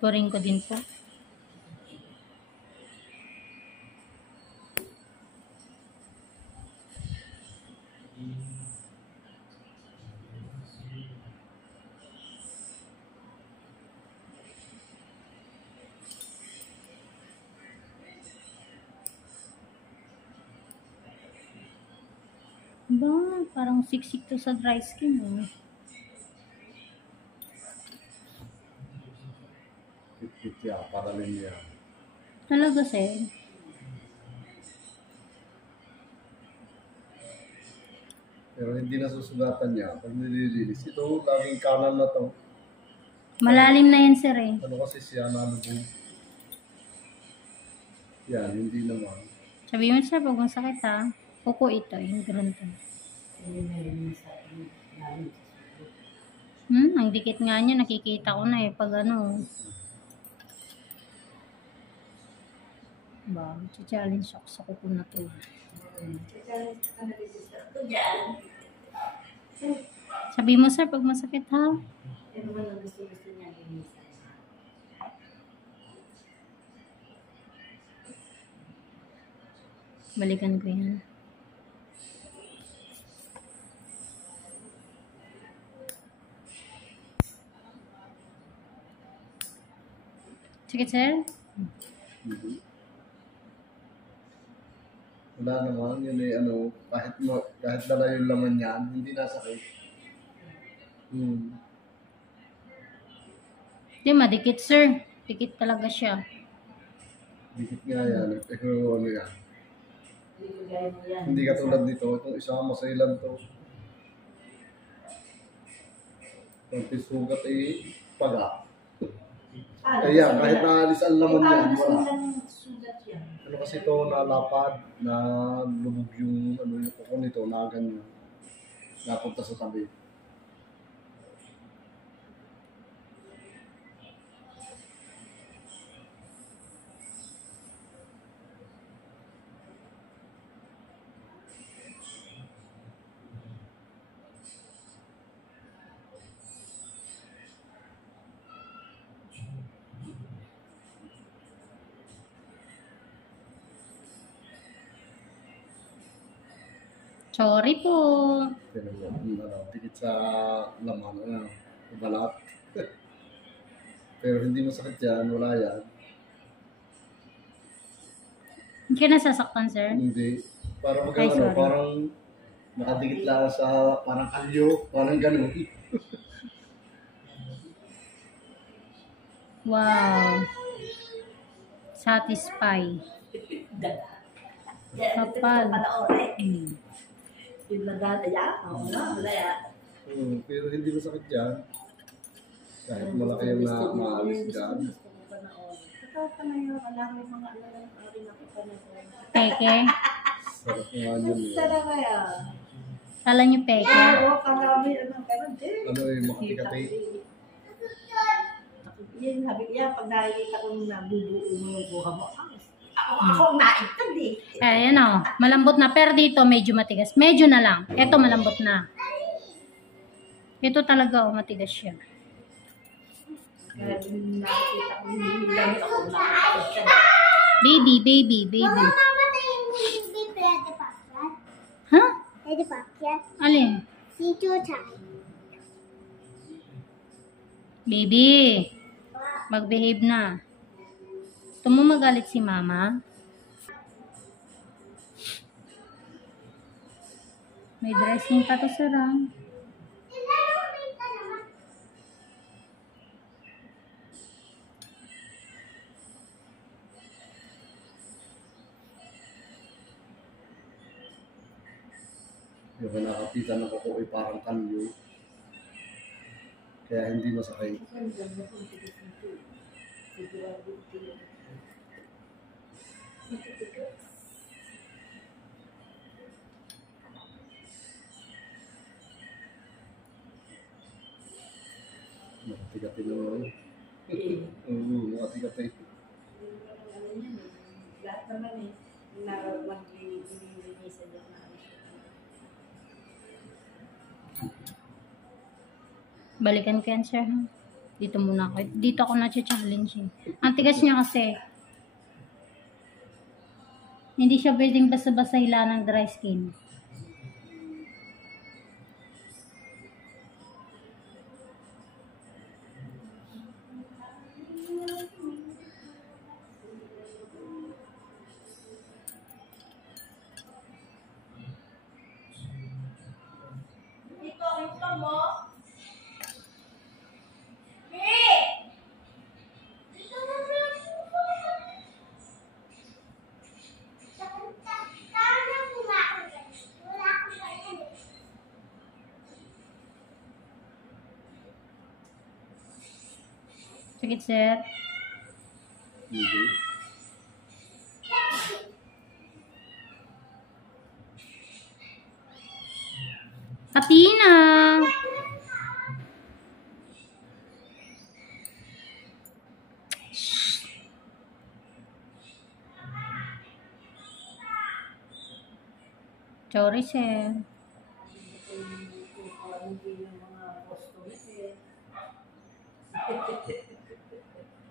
Kurin ko din po. Ba, parang siksik to sa dry skin. Oh. Para rin yan. Talaga, sir? Pero hindi nasusugatan niya. Pag nililinis, ito laging kanan na to. Malalim na yan, sir eh. Ano kasi siya nalubog. Yan, hindi naman. Sabi mo, sir, pag masakit ha. Kuko ito, yung grunto. Ang dikit nga niya, nakikita ko na eh, pag ano. Ba, challenge ako sa kuko na to. Sabi mo, sir, pag masakit ha. Balikan ko yan. Sige, sir. Wala naman, yun eh, ano, kahit dala yung laman yan, hindi nasakit. Hindi, madikit, sir. Dikit talaga siya. Dikit nga yan, pero ano yan. Hindi katulad dito, itong isa masailan to. Pag sugat eh, paga. Ayan, kahit naalis ang laman yan, wala. Ano kasi ito, nalapad, na lubog yung, ano yung kuko nito, na ganyan. Napunta sa tabi. Sorry po. Pero dikit sa laman, balat. Pero hindi masakit yan, wala yan. Hindi ka nasasaktan, sir? Hindi. Parang Ay, sorry. parang nakadikit lang sa parang kalyo, parang ganun. Wow. Satisfy. Kapal. Pero hindi masakit yan. Kahit malaki yung maalis dyan. Peke. Sarap nga yun. Kala nyo peke? Ano yung makati-kati? Yun, sabi niya, pag nakikita ko nabubuo mo yung buha mo, ako ang naitad eh. Ayan o. Malambot na. Pero dito, medyo matigas. Medyo na lang. Ito, malambot na. Ito talaga o, matigas siya. Kaya nakikita ko yung lamit ako nakikita. Baby, baby, baby. Mama, hindi pwede pa yan. Ha? Pwede pa yan. Alin? Si Chucha. Baby. Mag-behave na. Gusto mo magalit si mama? May dressing pa to, sir. Yung nakapitan ng kuko ay parang kalyo. Kaya hindi masakit. Makati-kati naman. Makati-kati. Lahat naman eh, maglilinisan niya na. Balikan ko yan, sir. Dito muna ako. Dito ako na-challenge eh. Ang tigas niya kasi. Hindi siya pwedeng basta-basta hila ng dry skin. Ito mo. Sakit, sir. Hindi. Katina! Sorry, sir.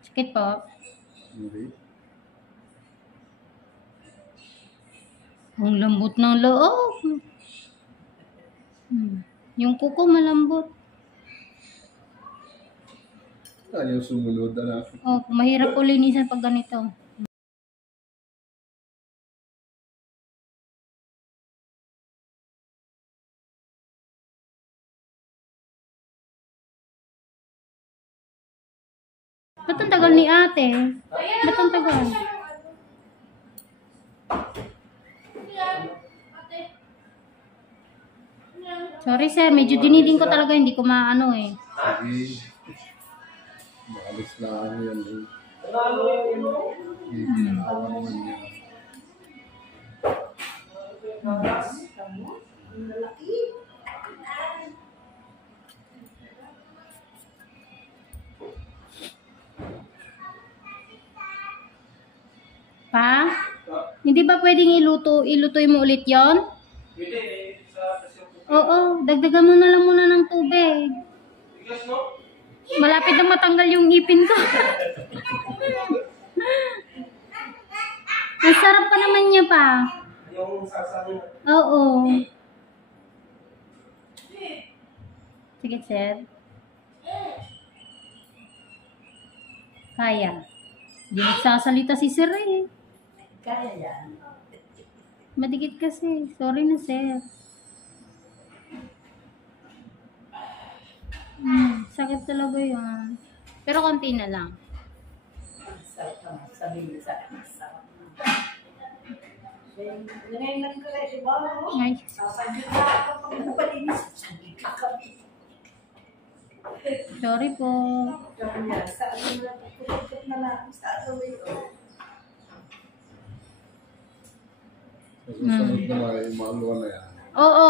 Sakit po. Hindi. Ang lambot ng loob. Yung kuko malambot. Ayaw sumunod na. Oh, mahirap po linisan pag ganito. Ba't ang tagal ni ate? Ba't ang tagal? Sorry sir, medyo dinidin ko talaga, hindi ko maano eh. Sige. Maalis na ano yan eh. Ginawa naman yan. Pa? Hindi ba pwedeng ilutuin mo ulit yon? Oo, dagdagan mo na lang muna ng tubig. Malapit na matanggal yung ngipin ko. Ang sarap pa naman niya pa. Oo. Sige, sir. Kaya. Hindi nagsasalita si sir eh. Kaya yan. Madikit kasi. Sorry na, sir. Sakit talaga yun. Pero konti na lang. Sarap naman. Sabihin niyo sa akin. Sarap naman. Ngayon lang ko rin, di ba? Ay, Sasagin ka ako pag napalinis. Sasagin ka kami. sorry po. Kaya sa ano na, kutukot na lang. Sa ano yun. Sa susunod na mga imaluan na yan. Oo.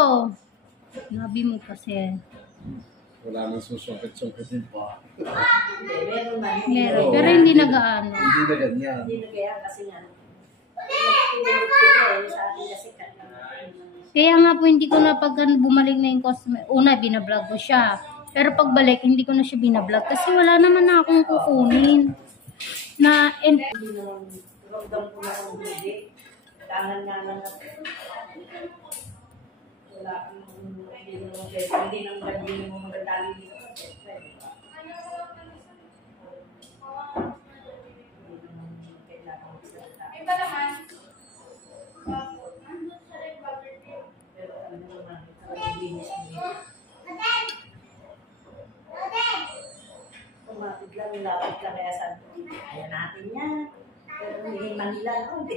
Nabi mo kasi. Wala nang susungkit-sungkitin pa. Hindi, meron na. Meron. Pero hindi nagaano. Hindi na ganyan. Hindi na kaya kasi nga. Tinulog ko kayo sa akin kasi Kaya nga po hindi ko na pag bumalik na yung customer. Una, binablog ko siya. Pero pagbalik, hindi ko na siya binablog. Kasi wala naman na akong kukunin. hindi naman ramdam ko na ang hindi. Tangan nga lang na wala kang hindi naman pwede. Hindi naman gagawin mo magandali dito. Pwede ba? Hindi naman kailangan magsalita. Iba naman. Pero ano naman, ang linis mo. Tumatid lang, lapit lang kaya sabi ko, kaya natin yan. Pero hindi Manila, hindi.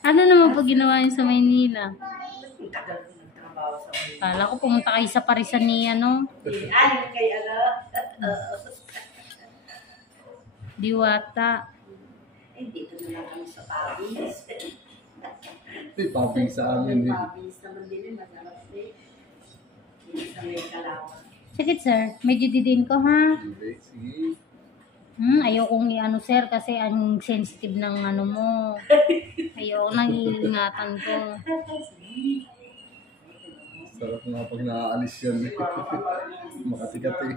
Ano naman po ginawa niyo sa Maynila? Ang tagal ko nagtrabaho sa Manila. Kala ko pumunta kayo sa Parisan ni ano, Ano kay ano? Diwata. Eh, dito na lang kami sa Paris. Ito yung pabing sa amin eh. Paris naman din eh, masarap din. Dito sa may Kalawan. Sakit sir, medyo didin ko ha. Hindi, sige. Ayokong i-ano sir kasi ang sensitive ng ano mo. Ayoko nang iingatan ko. Sarap nga pag naaalis yan eh. Makati-kati.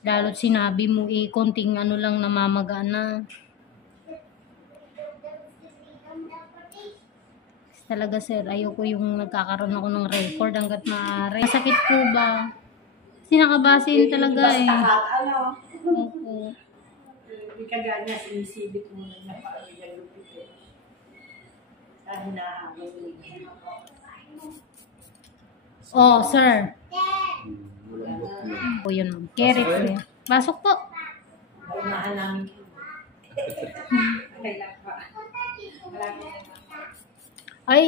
Lalo't sinabi mo konting ano lang namamaga na. Talaga sir, ayoko yung nagkakaroon ako ng record hanggat maaari. Masakit po ba? Kasi nakabasin talaga eh. Ano? Opo. Hindi ka ganya, sinisibit mo na niya para nilagupit eh. Dahil nahabol niya. Oh, sir. Malambot na. O yun ma'am. Carry po yan. Pasok po. Unahan namin. Kailan pa? Ay,